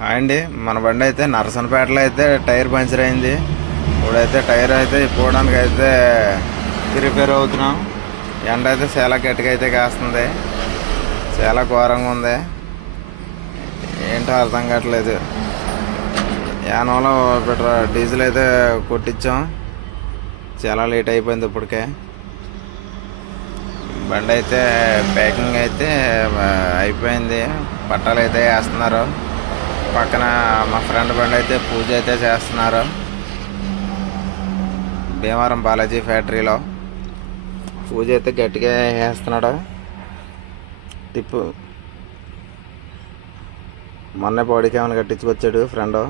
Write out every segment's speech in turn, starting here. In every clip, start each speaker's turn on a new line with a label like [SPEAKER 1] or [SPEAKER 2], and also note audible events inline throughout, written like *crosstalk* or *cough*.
[SPEAKER 1] Hi అండి. మన బండి అయితే నరసనపేటలో అయితే టైర్ పంచర్ అయింది. ఇప్పుడైతే టైర్ అయితే ఇప్పుకోవడానికి అయితే రిపేర్ అవుతున్నాం. ఎండ అయితే చాలా గట్టిగా అయితే కాస్తుంది. చాలా ఘోరంగా ఉంది. ఏంటో అర్థం కావట్లేదు. యానంలో పెట్రోల్ డీజిల్ అయితే కొట్టించాం. చాలా లేట్ అయిపోయింది ఇప్పటికే. బండి అయితే ప్యాకింగ్ అయితే అయిపోయింది. బట్టలు అయితే వేస్తున్నారు. పక్కన మా ఫ్రెండ్ బండి అయితే పూజ అయితే చేస్తున్నారు. భీమవరం బాలాజీ ఫ్యాక్టరీలో. పూజ అయితే గట్టిగా వేస్తున్నాడు టిప్పు మొన్న బాడీ క్యామెరా కట్టించుకొచ్చాడు ఫ్రెండ్.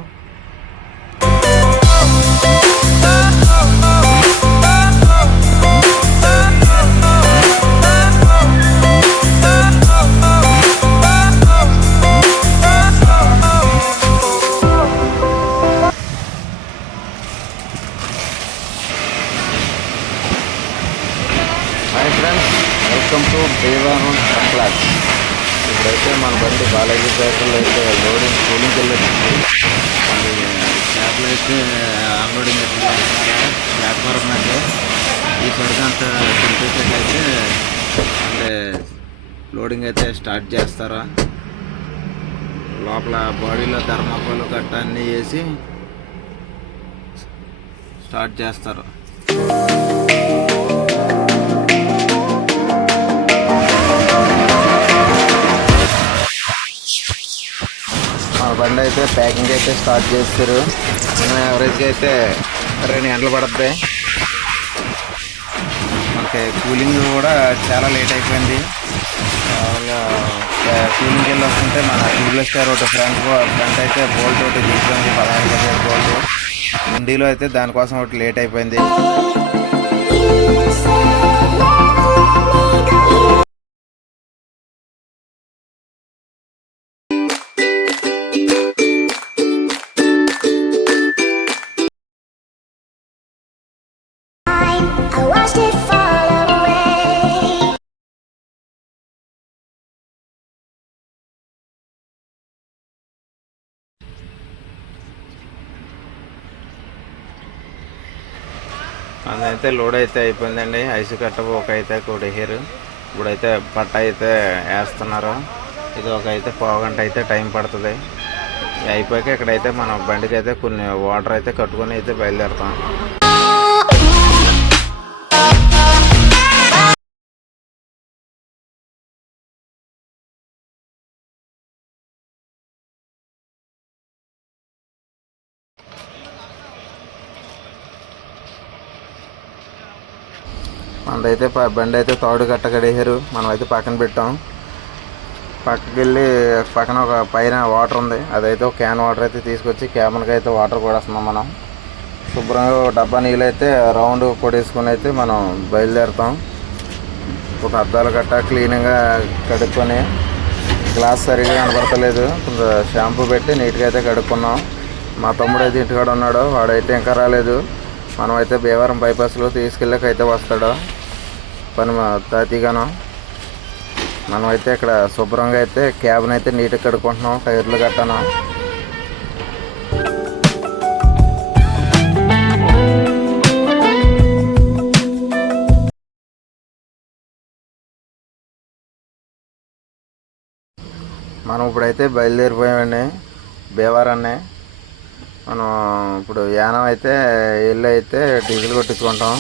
[SPEAKER 1] అలాగే పేపర్లు అయితే లోడింగ్ పోలింగ్ వెళ్ళొచ్చింది క్యాబ్లో అయితే అన్లోడింగ్ అయితే చేస్తున్నారు ప్లాట్ఫారం అయితే ఈ సరికంత టెంపరేచర్ అయితే అంటే లోడింగ్ అయితే స్టార్ట్ చేస్తారా? లోపల బాడీలో ధర్మాకోలు గట్ట అన్నీ వేసి స్టార్ట్ చేస్తారు? బండి అయితే ప్యాకింగ్ అయితే స్టార్ట్ చేస్తారు. మినిమం యావరేజ్గా అయితే రెండు గంటలు పడుతుంది ఓకే కూలింగ్ కూడా చాలా లేట్ అయిపోయింది. కూలింగ్ వెళ్ళి వస్తుంటే మన ట్యూబ్లెస్ టైర్ ఒకటి ఫ్రంట్ ఫ్రంట్ అయితే బోల్ట్ ఒకటి తీసుకుంది పదహారు బోల్ట్ ఇండిలో అయితే దానికోసం ఒకటి లేట్ అయిపోయింది. అదైతే లోడ్ అయితే అయిపోయిందండి. ఐసు కట్ట ఒక అయితే కొడిహేరు. ఇప్పుడైతే పట్ట అయితే వేస్తున్నారు. ఇది ఒక అయితే పావు గంట అయితే టైం పడుతుంది. అయిపోయాక ఇక్కడైతే మనం బండికి అయితే కొన్ని వాటర్ అయితే కట్టుకొని అయితే బయలుదేరుతాం. మనదైతే బండి అయితే తాడు గట్ట కడేశారు. మనం అయితే పక్కన పెట్టాం. పక్కకి వెళ్ళి పక్కన ఒక పైన వాటర్ ఉంది. అదైతే ఒక క్యాన్ వాటర్ అయితే తీసుకొచ్చి క్యాబన్కి అయితే వాటర్ కొడేస్తున్నాం మనం. శుభ్రంగా డబ్బా నీళ్ళు అయితే రౌండ్ కొడేసుకొని అయితే మనం బయలుదేరుతాం. ఒక అద్దాలు గట్ట క్లీన్గా కడుక్కొని గ్లాస్ సరిగా కనబడతలేదు. కొంచెం షాంపూ పెట్టి నీట్గా అయితే కడుక్కున్నాం. మా తమ్ముడు అయితే ఇంటికాడ ఉన్నాడు. వాడైతే ఇంకా రాలేదు. మనం అయితే భీవరం బైపాస్లో తీసుకెళ్ళాక అయితే వస్తాడు. పని మా తాతీగాను మనమైతే ఇక్కడ శుభ్రంగా అయితే క్యాబ్ని అయితే నీట్గా కడుక్కుంటున్నాం టైర్లు గట్టాను మనం ఇప్పుడైతే బయలుదేరిపోయామండి భీవరాన్ని మనం ఇప్పుడు యానం అయితే వెళ్ళి అయితే డీజిల్ కొట్టించుకుంటాం.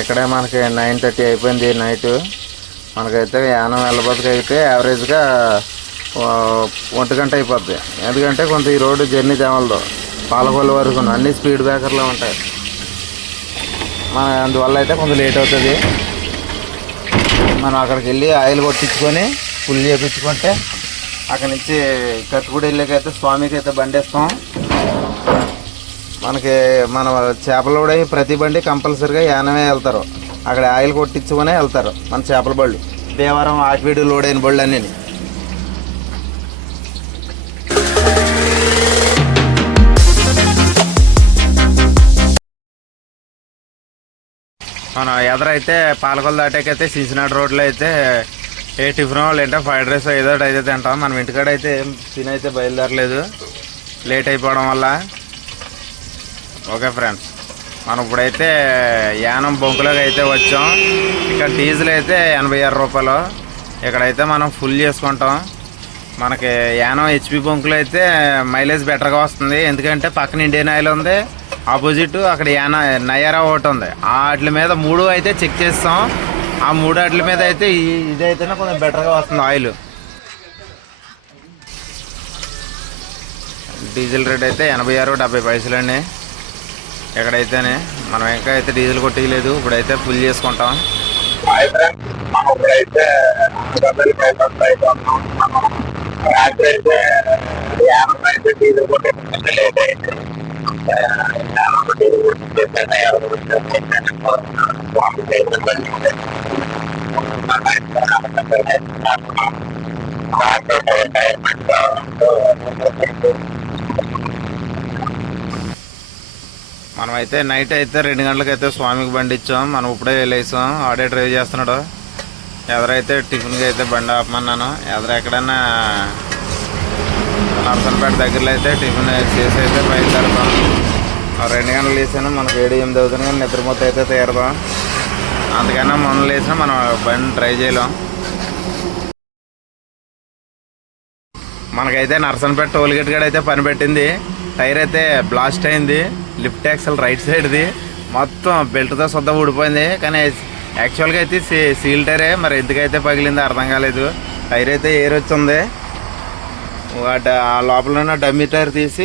[SPEAKER 1] ఇక్కడే మనకి నైన్ థర్టీ అయిపోయింది నైట్ మనకైతే యానం వెళ్ళబోతుకి అయితే యావరేజ్గా ఒంటి గంట అయిపోద్ది. ఎందుకంటే కొంత ఈ రోడ్డు జర్నీ తేమలదు పాలకొల్లు వరకు అన్ని స్పీడ్ బ్రేకర్లు ఉంటాయి. మన అందువల్ల అయితే కొంత లేట్ అవుతుంది. మనం అక్కడికి వెళ్ళి ఆయిల్ కొట్టించుకొని ఫుల్ చేయించుకుంటే అక్కడి నుంచి కట్టుకుడి వెళ్ళాకైతే స్వామికి అయితే బండేస్తాం. మనకి మన చేపల కూడా ప్రతి బండి కంపల్సరిగా యానమే వెళ్తారు. అక్కడ ఆయిల్ కొట్టించుకునే వెళ్తారు మన చేపల బళ్ళు. దేవరం ఆకివీడు లోడ్ అయిన బళ్ళు అన్నీ మన ఎదరైతే పాలకొల దాటాకైతే సీసినాడు రోడ్లో అయితే ఏ టిఫిన్ లేదంటే ఫ్రైడ్ రైస్ ఏదో అయితే తింటాం. మనం ఇంటికాడ అయితే ఏం అయితే బయలుదేరలేదు. లేట్ అయిపోవడం వల్ల ఓకే ఫ్రెండ్స్ మనం ఇప్పుడైతే యానం బొంకులోకి అయితే వచ్చాం. ఇక్కడ డీజిల్ అయితే ఎనభై ఆరు రూపాయలు. ఇక్కడైతే మనం ఫుల్ చేసుకుంటాం. మనకి యానం హెచ్పి బొంకులో అయితే మైలేజ్ బెటర్గా వస్తుంది. ఎందుకంటే పక్కన ఇండియన్ ఆయిల్ ఉంది. ఆపోజిట్ అక్కడ యాన నయారా ఒకటి ఉంది. ఆ వాటి మీద మూడు అయితే చెక్ చేస్తాం. ఆ మూడు వాటి మీద అయితే ఇదైతేనే కొంచెం బెటర్గా వస్తుంది ఆయిల్. డీజిల్ రేట్ అయితే ఎనభై ఆరు డెబ్బై పైసలు అండి ఎక్కడైతేనే. మనం ఇంకా అయితే డీజిల్ కొట్టేయలేదు. ఇప్పుడైతే ఫుల్ చేసుకుంటాం.
[SPEAKER 2] మనం
[SPEAKER 1] మనమైతే నైట్ అయితే రెండు గంటలకైతే అయితే స్వామికి బండి ఇచ్చాం. మనం ఇప్పుడే వెళ్ళేసాం ఆడే డ్రైవ్ చేస్తున్నాడు. ఎదరైతే టిఫిన్కి అయితే బండి ఆపమన్నాను. ఎదర ఎక్కడైనా నర్సన్పేట దగ్గరలో అయితే టిఫిన్ చేసి అయితే బయలుదేరుతాం. ఆ రెండు గంటలు లేసాను. మనకు ఏడు ఎనిమిది అవుతుంది కానీ నిద్రపోతే అయితే తీరదాం. అందుకన్నా మొన్న లేసినా మనం బండి ట్రై చేయలేం. మనకైతే నర్సన్పేట టోల్ గేట్ కాడ అయితే పని పెట్టింది. టైర్ అయితే బ్లాస్ట్ అయింది. లిఫ్ట్ యాక్సల్ రైట్ సైడ్ది మొత్తం బెల్ట్తో సొద్ద ఊడిపోయింది. కానీ యాక్చువల్గా అయితే సీ సీల్ టైరే మరి ఎందుకైతే పగిలిందో అర్థం కాలేదు. టైర్ అయితే ఏర్ వచ్చింది. ఆ డ- ఆ లోపల ఉన్న డమ్మీ టైర్ తీసి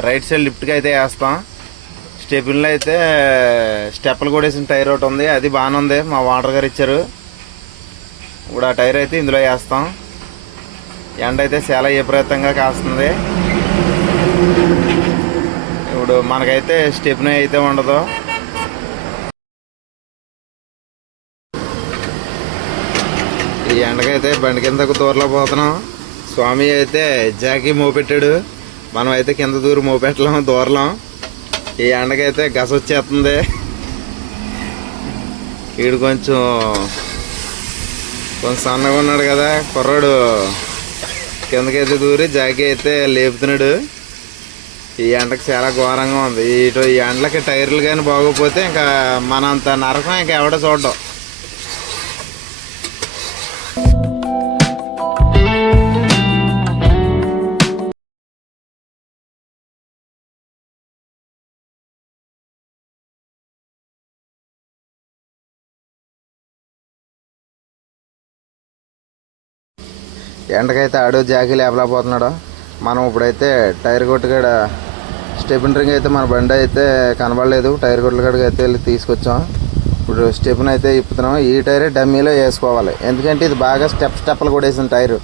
[SPEAKER 1] రైట్ సైడ్ లిఫ్ట్కి అయితే వేస్తాం. స్టెపిన్లో అయితే స్టెప్పులు కూడా వేసిన టైర్ ఒకటి ఉంది. అది బాగానే ఉంది. మా వాటర్ గారు ఇచ్చారు. ఇప్పుడు ఆ టైర్ అయితే ఇందులో వేస్తాం. ఎండ అయితే చాలా విపరీతంగా కాస్తుంది. ఇప్పుడు మనకైతే స్టెప్నీ అయితే ఉండదు. ఈ ఎండకైతే బండి కిందకు దూరలో పోతున్నాం. స్వామి అయితే జాకీ మోపెట్టాడు. మనం అయితే కింద దూరం మోపెట్టలేం దూరలేం. ఈ ఎండకైతే గస వచ్చేస్తుంది. వీడు కొంచెం కొంచెం సన్నగా ఉన్నాడు కదా కుర్రాడు. కిందకైతే దూరి జాకీ అయితే లేపుతున్నాడు. ఈ ఎండకి చాలా ఘోరంగా ఉంది. ఇటు ఈ ఎండలకి టైర్లు కానీ బాగోపోతే ఇంకా మనంత నరకం ఇంకా ఎవడో చూడడం. ఎండకైతే ఆడు జాకీ లేపలేకపోతున్నాడు. మనం ఇప్పుడైతే టైర్ కొట్టుకాడ స్టెపిన్ రింగ్ అయితే మన బండి అయితే కనబడలేదు. టైర్ గుడ్ల కాడికి అయితే వెళ్ళి తీసుకొచ్చాం. ఇప్పుడు స్టెపిన్ అయితే ఇప్పుతున్నాం. ఈ టైరే డమ్మీలో వేసుకోవాలి. ఎందుకంటే ఇది బాగా స్టెప్ స్టెప్లు కూడా టైరు.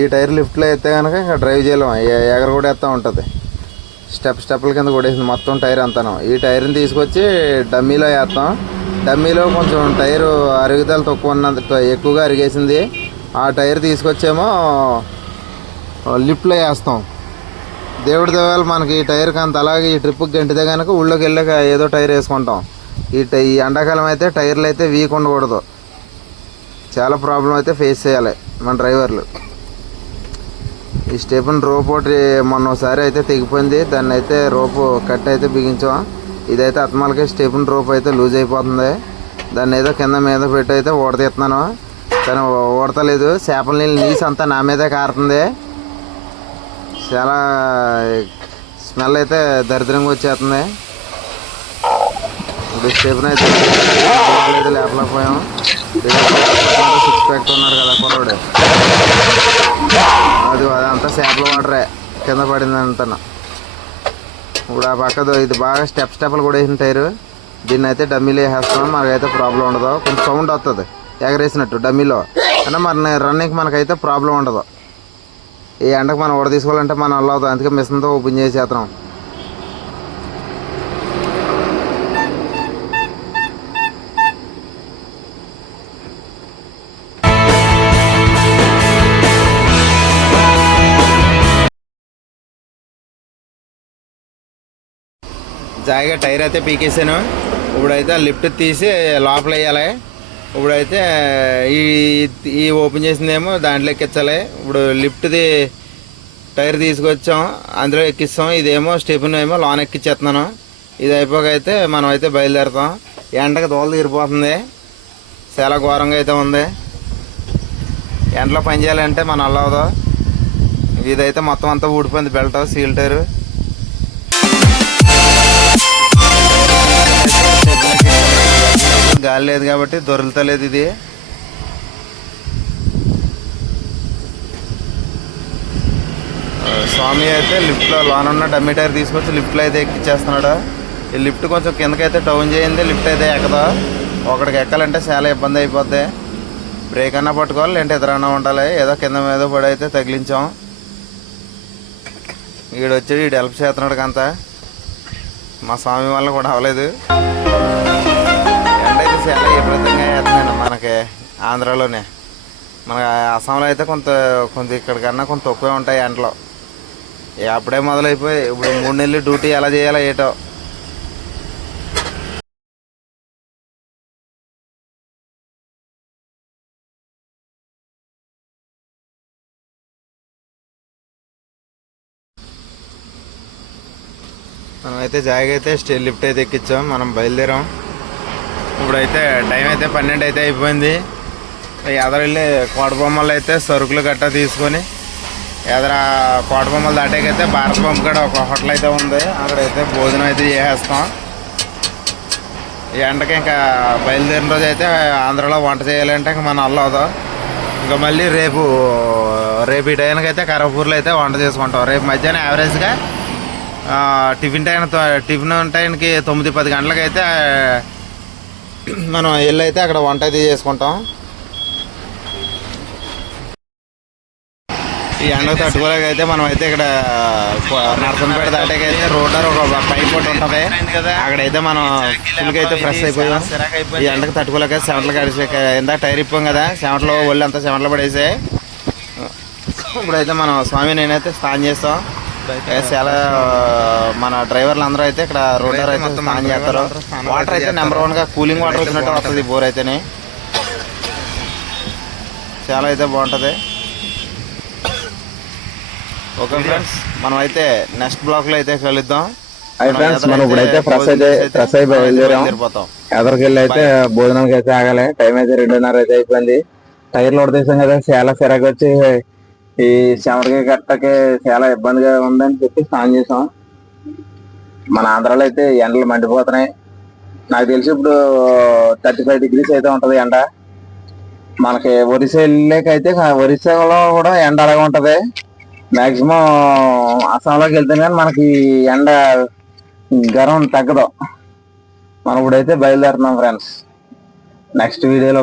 [SPEAKER 1] ఈ టైర్ లిఫ్ట్లో అయితే కనుక ఇంకా డ్రైవ్ చేయలేము ఎగర కూడా ఉంటుంది. స్టెప్ స్టెప్ల కింద కొడేసింది మొత్తం టైర్ అంతాను. ఈ టైర్ని తీసుకొచ్చి డమ్మీలో వేస్తాం. డమ్మీలో కొంచెం టైరు అరుగుదల తక్కువ ఉన్నంత ఎక్కువగా అరిగేసింది. ఆ టైర్ తీసుకొచ్చేమో లిఫ్ట్లో వేస్తాం. దేవుడి దేవాలి మనకి ఈ టైర్కి అంత అలాగే ఈ ట్రిప్కి గంటితే కనుక ఊళ్ళోకి వెళ్ళాక ఏదో టైర్ వేసుకుంటాం. ఈ టై ఈ ఎండాకాలం అయితే టైర్లు అయితే వీక్ ఉండకూడదు చాలా ప్రాబ్లం అయితే ఫేస్ చేయాలి మన డ్రైవర్లు. ఈ స్టెఫన్ రోప్ ఒకటి మొన్న ఒకసారి అయితే తెగిపోయింది. దాన్ని అయితే రోపు కట్ అయితే బిగించాం. ఇదైతే అత్మాలకే స్టెఫన్ రోప్ అయితే లూజ్ అయిపోతుంది. దాన్ని ఏదో కింద మీద పెట్టి అయితే ఓడతీస్తున్నాను. కానీ ఓడతలేదు. ఊడతలేదు చేపల నీళ్ళు నీసు అంతా నా మీదే కారుతుంది. చాలా స్మెల్ అయితే దరిద్రంగా వచ్చేస్తుంది. ఇప్పుడు స్టెఫన్ అయితే అయితే లేపలేకపోయాం. సిక్స్ ప్యాక్ ఉన్నారు కదా కుర్రోడు అది అదంతా చేపల వాటరే కింద పడింది అంతా ఇప్పుడు ఆ పక్కదో ఇది బాగా స్టెప్ స్టెప్లు కూడా వేసిన టైరు. దీన్ని అయితే డమ్మీలో వేసేస్తాం మనకైతే ప్రాబ్లం ఉండదు. కొంచెం సౌండ్ వస్తుంది ఎగరేసినట్టు డమ్మీలో. అంటే మరి రన్నింగ్ మనకైతే ప్రాబ్లం ఉండదు. ఈ ఎండకు మనం ఓడ తీసుకోవాలంటే మనం అల్ల అవుతుంది అందుకే మిషన్తో ఓపెన్ చేసేస్తున్నాం. జాయిగా టైర్ అయితే పీకేసాను. ఇప్పుడైతే లిఫ్ట్ తీసి లోపల వేయాలి. ఇప్పుడైతే ఈ ఈ ఓపెన్ చేసిందేమో దాంట్లో ఎక్కించాలి. ఇప్పుడు లిఫ్ట్ది టైర్ తీసుకొచ్చాం అందులో ఎక్కిస్తాం. ఇదేమో స్టెఫిన్ ఏమో లోన్ ఎక్కించేస్తున్నాను ఇది అయిపోక అయితే మనం అయితే బయలుదేరుతాం. ఎండకి దోలు తీరిపోతుంది. చాలా ఘోరంగా అయితే ఉంది. ఎండలో పని చేయాలంటే మన అల్లవదు. ఇదైతే మొత్తం అంతా ఊడిపోయింది బెల్ట్ సీల్ టైరు. గాలి లేదు కాబట్టి దొరలతలేదు ఇది. స్వామి అయితే లిఫ్ట్లో లోన ఉన్న డమ్మీ టైర్ తీసుకొచ్చి లిఫ్ట్లో అయితే ఎక్కిచ్చేస్తున్నాడు. ఈ లిఫ్ట్ కొంచెం కిందకైతే డౌన్ చేయింది లిఫ్ట్ అయితే ఎక్కదా. ఒకడికి ఎక్కాలంటే చాలా ఇబ్బంది అయిపోద్ది. బ్రేక్ అన్నా పట్టుకోవాలి లేదంటే ఎదురన్నా ఉండాలి. ఏదో కింద మీద పడి అయితే తగిలించాం. వీడు వచ్చి వీడు హెల్ప్ చేస్తున్నాడు కంత మా స్వామి వల్ల కూడా అవ్వలేదు. చాలా విపరీతంగా వేస్తుందండి మనకి ఆంధ్రాలోనే. మన అస్సాంలో అయితే కొంత కొంత ఇక్కడికన్నా కొంత తక్కువే ఉంటాయి ఎండలో. అప్పుడే మొదలైపోయి ఇప్పుడు మూడు నెలలు డ్యూటీ ఎలా చేయాలో ఏటో. మనమైతే అయితే అయితే స్టే లిఫ్ట్ అయితే ఎక్కించాం. మనం బయలుదేరాం. ఇప్పుడైతే టైం అయితే పన్నెండు అయితే అయిపోయింది. ఎదర వెళ్ళి కోటబొమ్మలు అయితే సరుకులు గట్టా తీసుకొని ఎదర కోట బొమ్మలు దాటాకైతే భారత బొమ్మ కాడ ఒక హోటల్ అయితే ఉంది. అక్కడైతే భోజనం అయితే చేసేస్తాం. ఈ ఎండకి ఇంకా బయలుదేరిన రోజు అయితే ఆంధ్రాలో వంట చేయాలంటే ఇంకా మన అల్లదు ఇంకా మళ్ళీ రేపు రేపు ఈ టైంకి అయితే కరపూర్లో అయితే వంట చేసుకుంటాం. రేపు మధ్యాహ్నం యావరేజ్గా టిఫిన్ టైం టిఫిన్ టైంకి తొమ్మిది పది గంటలకైతే *clears throat* మనం వెళ్ళైతే అక్కడ వంట అయితే చేసుకుంటాం. ఈ ఎండకు తట్టుకోలేక అయితే మనం అయితే ఇక్కడ నరసంపేట దాటాకైతే రోడ్డర్ ఒక పైప్ ఒకటి ఉంటుంది. అక్కడైతే మనం ఫుల్గా అయితే ఫ్రెష్ అయిపోయాం. ఈ ఎండకు తట్టుకోలేక సెవెంట్లు కడిసే ఇందాక టైర్ ఇప్పాం కదా సెవెంట్లో ఒళ్ళు అంతా సెవెంట్లు పడేసాయి. ఇప్పుడైతే మనం స్వామి నేనైతే స్నానం చేస్తాం. చాలా మన డ్రైవర్లు అందరూ అయితే ఇక్కడ రోడ్డర్ అయితే స్నానం చేస్తారు. వాటర్ అయితే నెంబర్ వన్గా కూలింగ్ వాటర్ వచ్చినట్టు వస్తుంది బోర్ అయితేనే. చాలా అయితే బాగుంటది. ఓకే ఫ్రెండ్స్ మనం అయితే నెక్స్ట్ బ్లాక్లో అయితే కలుద్దాం.
[SPEAKER 2] హాయ్ ఫ్రెండ్స్ మనం ఇప్పుడైతే ఫ్రెష్ అయితే ఫ్రెష్ అయి బయలుదేరాం. ఎదరికెళ్ళి అయితే భోజనానికి అయితే ఆగాలి. టైం అయితే రెండున్నర అయితే అయిపోయింది. టైర్లు ఉడతీసాం కదా చాలా సిరాకు వచ్చి ఈ చెమటకి గట్టకి చాలా ఇబ్బందిగా ఉందని చెప్పి స్నానం చేసాం మన ఆంధ్రాలో అయితే ఎండలు మండిపోతున్నాయి. నాకు తెలిసి ఇప్పుడు థర్టీ ఫైవ్ డిగ్రీస్ అయితే ఉంటుంది ఎండ. మనకి ఒరిస్సా వెళ్ళాకైతే ఒరిస్సాలో కూడా ఎండ అలాగే ఉంటుంది. మాక్సిమం అస్సాంలోకి వెళ్తే కానీ మనకి ఎండ గరం తగ్గదు. మనం ఇప్పుడైతే బయలుదేరుతున్నాం ఫ్రెండ్స్ నెక్స్ట్ వీడియోలో